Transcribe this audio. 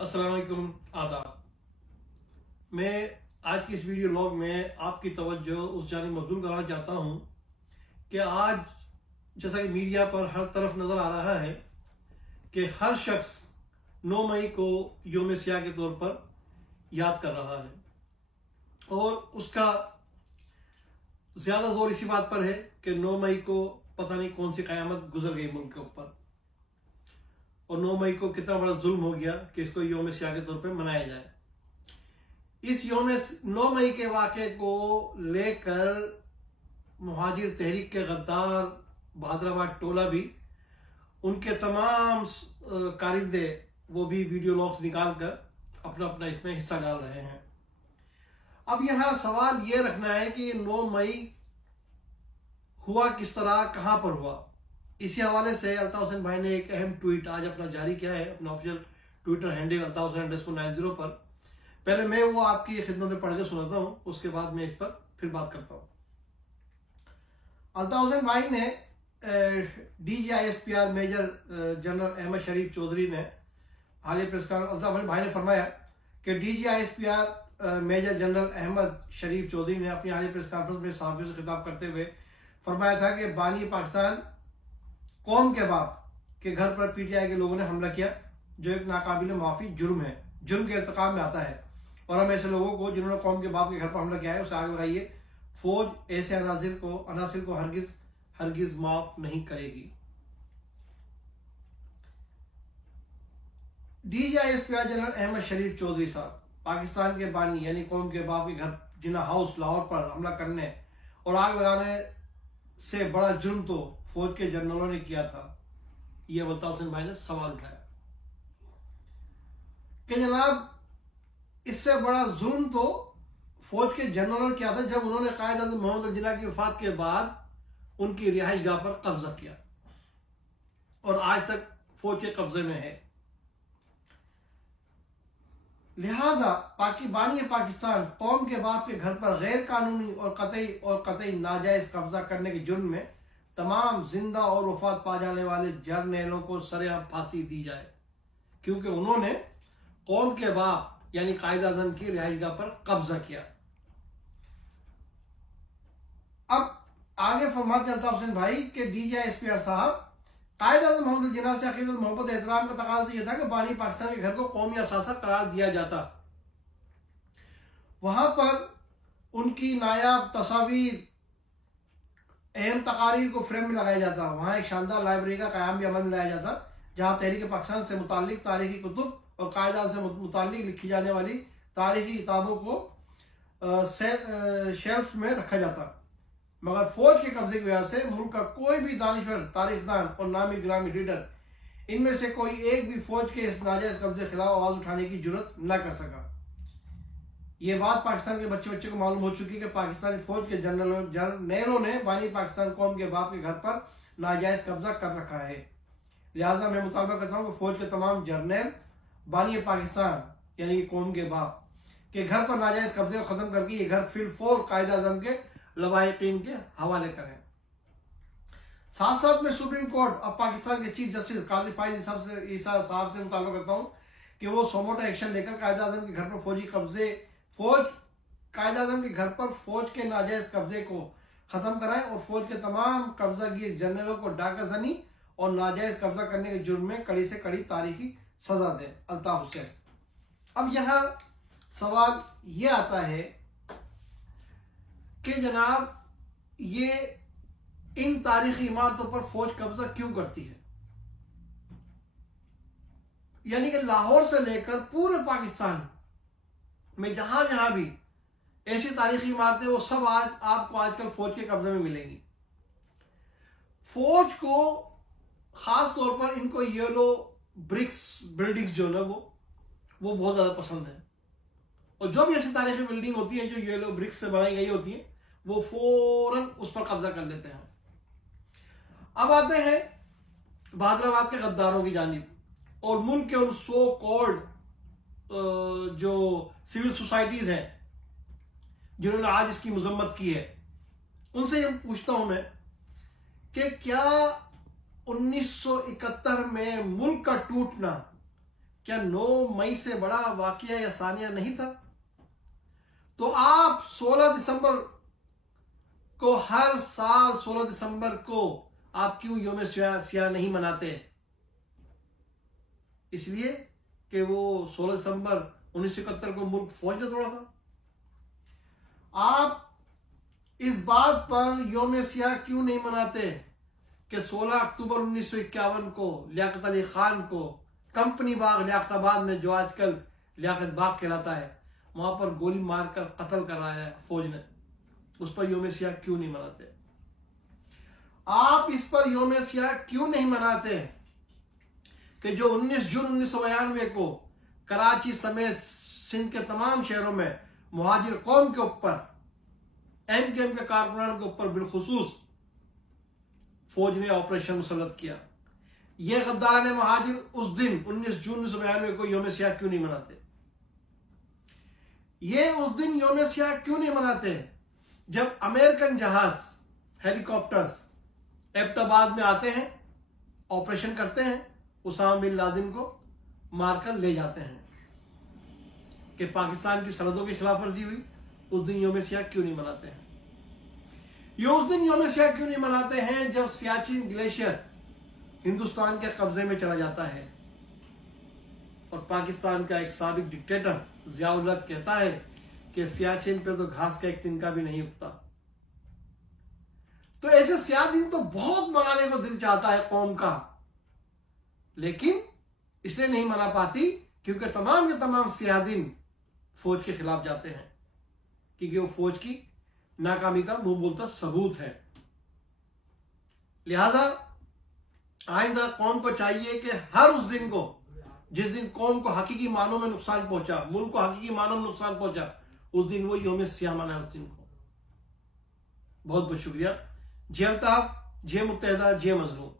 السلام علیکم، آداب۔ میں آج کی اس ویڈیو لاگ میں آپ کی توجہ اس جانب مبذول کرانا چاہتا ہوں کہ آج جیسا کہ میڈیا پر ہر طرف نظر آ رہا ہے کہ ہر شخص 9 مئی کو یوم سیاہ کے طور پر یاد کر رہا ہے، اور اس کا زیادہ زور اسی بات پر ہے کہ 9 مئی کو پتہ نہیں کون سی قیامت گزر گئی ملک کے اوپر، اور 9 مئی کو کتنا بڑا ظلم ہو گیا کہ اس کو یوم سیاہ کے طور پہ منایا جائے۔ اس 9 مئی کے واقعے کو لے کر مہاجر تحریک کے غدار بہادر آباد ٹولہ بھی، ان کے تمام کارندے وہ بھی ویڈیو لاگز نکال کر اپنا اس میں حصہ ڈال رہے ہیں۔ اب یہاں سوال یہ رکھنا ہے کہ 9 مئی ہوا کس طرح، کہاں پر ہوا۔ اسی حوالے سے الطاف حسین بھائی نے ایک اہم ٹویٹ آج اپنا جاری کیا ہے اپنا official Twitter handle Altaf Hussain _90 پر۔ پہلے میں وہ آپ کی خدمت میں پڑھ کے سناتا ہوں، اس کے بعد میں اس پر پھر بات کرتا ہوں۔ الطاف حسین بھائی نے DGISPR میجر جنرل احمد شریف چودھری نے حالیہ پریس کانفرنس، الطاف حسین بھائی نے فرمایا کہ DGISPR میجر جنرل احمد شریف چودھری نے اپنی حالیہ پریس کانفرنس میں صحافیوں سے خطاب کرتے ہوئے فرمایا تھا کہ بانی پاکستان قوم کے باپ کے گھر پر PTI کے لوگوں نے حملہ کیا، جو ایک ناقابل معافی جرم ہے، جرم کے ارتکاب میں آتا ہے، اور ہم ایسے لوگوں کو جنہوں نے قوم کے باپ کے گھر پر حملہ کیا ہے اسے آگ لگائیے۔ فوج ایسے عناصر کو ہرگز معاف نہیں کرے گی۔ DGISPR جنرل احمد شریف چودھری صاحب پاکستان کے بانی یعنی قوم کے باپ کے گھر جناح ہاؤس لاہور پر حملہ کرنے اور آگ لگانے سے بڑا جرم تو فوج کے جنرلوں نے کیا تھا۔ یہ الطاف حسین بھائی نے سوال اٹھایا کہ جناب اس سے بڑا ظلم تو فوج کے جنرلوں نے کیا تھا جب انہوں نے قائد اعظم محمد علی جناح کی وفات کے بعد ان کی رہائش گاہ پر قبضہ کیا، اور آج تک فوج کے قبضے میں ہے۔ لہذا بانی پاکستان قوم کے باپ کے گھر پر غیر قانونی اور قطعی ناجائز قبضہ کرنے کے جرم میں تمام زندہ اور وفات پا جانے والے جرنیلوں کو سرعام پھانسی دی جائے، کیونکہ انہوں نے قوم کے باپ یعنی قائد اعظم کی رہائش گاہ پر قبضہ کیا۔ اب آگے فرماتے ہیں الطاف حسین بھائی کہ DGISPR صاحب قائد اعظم محمد علی جناح سے عقیدت، محبت، احترام کا تقاضا یہ تھا کہ بانی پاکستان کے گھر کو قومی اثاثہ قرار دیا جاتا، وہاں پر ان کی نایاب تصاویر، اہم تقاریر کو فریم میں لگایا جاتا، وہاں ایک شاندار لائبریری کا قیام بھی عمل میں لایا جاتا جہاں تحریک پاکستان سے متعلق تاریخی کتب اور قائد اعظم سے متعلق لکھی جانے والی تاریخی کتابوں کو شیلف میں رکھا جاتا، مگر فوج کے قبضے کی وجہ سے ملک کا کوئی بھی دانشور، تاریخ دان اور نامی گرامی لیڈر ان میں سے کوئی ایک بھی فوج کے اس ناجائز قبضے کے خلاف آواز اٹھانے کی جرات نہ کر سکا۔ یہ بات پاکستان کے بچے کو معلوم ہو چکی کہ پاکستانی فوج کے جرنیلوں نے بانی پاکستان قوم کے باپ کے گھر پر ناجائز قبضہ کر رکھا ہے۔ لہٰذا میں مطالبہ کرتا ہوں کہ فوج کے تمام جرنیل بانی پاکستان یعنی قوم کے باپ کے گھر پر ناجائز قبضے کو ختم کر کے یہ گھر فی الفور قائد اعظم کے لواحقین کے حوالے کریں۔ ساتھ ساتھ میں سپریم کورٹ اور پاکستان کے چیف جسٹس قاضی فائز عیسیٰ صاحب سے مطالبہ کرتا ہوں کہ وہ سوموٹو ایکشن لے کر قائد اعظم کے گھر پر قائد اعظم کے گھر پر فوج کے ناجائز قبضے کو ختم کرائیں اور فوج کے تمام قبضہ گیر جنرلوں کو ڈاکہ زنی اور ناجائز قبضہ کرنے کے جرم میں کڑی سے کڑی تاریخی سزا دیں۔ الطاف حسین، اب یہاں سوال یہ آتا ہے کہ جناب یہ ان تاریخی عمارتوں پر فوج قبضہ کیوں کرتی ہے؟ یعنی کہ لاہور سے لے کر پورے پاکستان میں جہاں بھی ایسی تاریخی عمارتیں وہ سب آپ کو آج کل فوج کے قبضے میں ملیں گی۔ فوج کو خاص طور پر ان کو یلو برکس بلڈنگز جو نا وہ بہت زیادہ پسند ہے، اور جو بھی ایسی تاریخی بلڈنگ ہوتی ہیں جو یلو برکس سے بنائی گئی ہوتی ہیں وہ فوراً اس پر قبضہ کر لیتے ہیں۔ اب آتے ہیں بہادر آباد کے غداروں کی جانب اور ملک کے ان سو کالڈ جو سول سوسائٹیز ہیں جنہوں نے آج اس کی مذمت کی ہے، ان سے یہ پوچھتا ہوں میں کہ کیا 1971 میں ملک کا ٹوٹنا کیا 9 مئی سے بڑا واقعہ یا ثانیہ نہیں تھا؟ تو آپ 16 دسمبر کو ہر سال 16 دسمبر کو آپ کیوں یوم سیاہ نہیں مناتے؟ اس لیے کہ وہ 16 دسمبر 1971 کو ملک فوج نے توڑا تھا۔ آپ اس بات پر یوم سیاہ کیوں نہیں مناتے کہ 16 اکتوبر 1951 کو لیاقت علی خان کو کمپنی باغ لیاقت آباد میں، جو آج کل لیاقت باغ کہلاتا ہے، وہاں پر گولی مار کر قتل کرایا ہے فوج نے، اس پر یوم سیاہ کیوں نہیں مناتے؟ آپ اس پر یوم سیاہ کیوں نہیں مناتے کہ جو 19 جون 1992 کو کراچی سمیت سندھ کے تمام شہروں میں مہاجر قوم کے اوپر، ایم کیو ایم کے کارکنان کے اوپر بالخصوص فوج نے آپریشن مسلط کیا، یہ غداران مہاجر اس دن 19 جون 1992 کو یوم سیاہ کیوں نہیں مناتے؟ یہ اس دن یوم سیاہ کیوں نہیں مناتے جب امریکن جہاز، ہیلی کاپٹرز ایبٹ آباد میں آتے ہیں، آپریشن کرتے ہیں، اسامہ بن لادن کو مار کر لے جاتے ہیں؟ کہ پاکستان کی سرحدوں کی خلاف ورزی ہوئی، اس دن یوم سیاہ کیوں نہیں مناتے ہیں؟ یہ اس دن یوم سیاہ کیوں نہیں مناتے ہیں جب سیاچن گلیشیئر ہندوستان کے قبضے میں چلا جاتا ہے اور پاکستان کا ایک سابق ڈکٹیٹر ضیاء الحق کہتا ہے کہ سیاچن پہ تو گھاس کا ایک تنکا بھی نہیں اگتا؟ تو ایسے سیاہ دن تو بہت منانے کو دل چاہتا ہے قوم کا، لیکن اس لیے نہیں منا پاتی کیونکہ تمام کے تمام سیاہ دن فوج کے خلاف جاتے ہیں، کیونکہ وہ فوج کی ناکامی کا منہ بولتا ثبوت ہے۔ لہذا آئندہ قوم کو چاہیے کہ ہر اس دن کو، جس دن قوم کو حقیقی معنوں میں نقصان پہنچا، ملک کو حقیقی معنوں میں نقصان پہنچا، اس دن وہ یوم سیاہ منائے اس دن کو۔ بہت بہت شکریہ۔ جے الطاف، جے متحدہ، جے مظلوم۔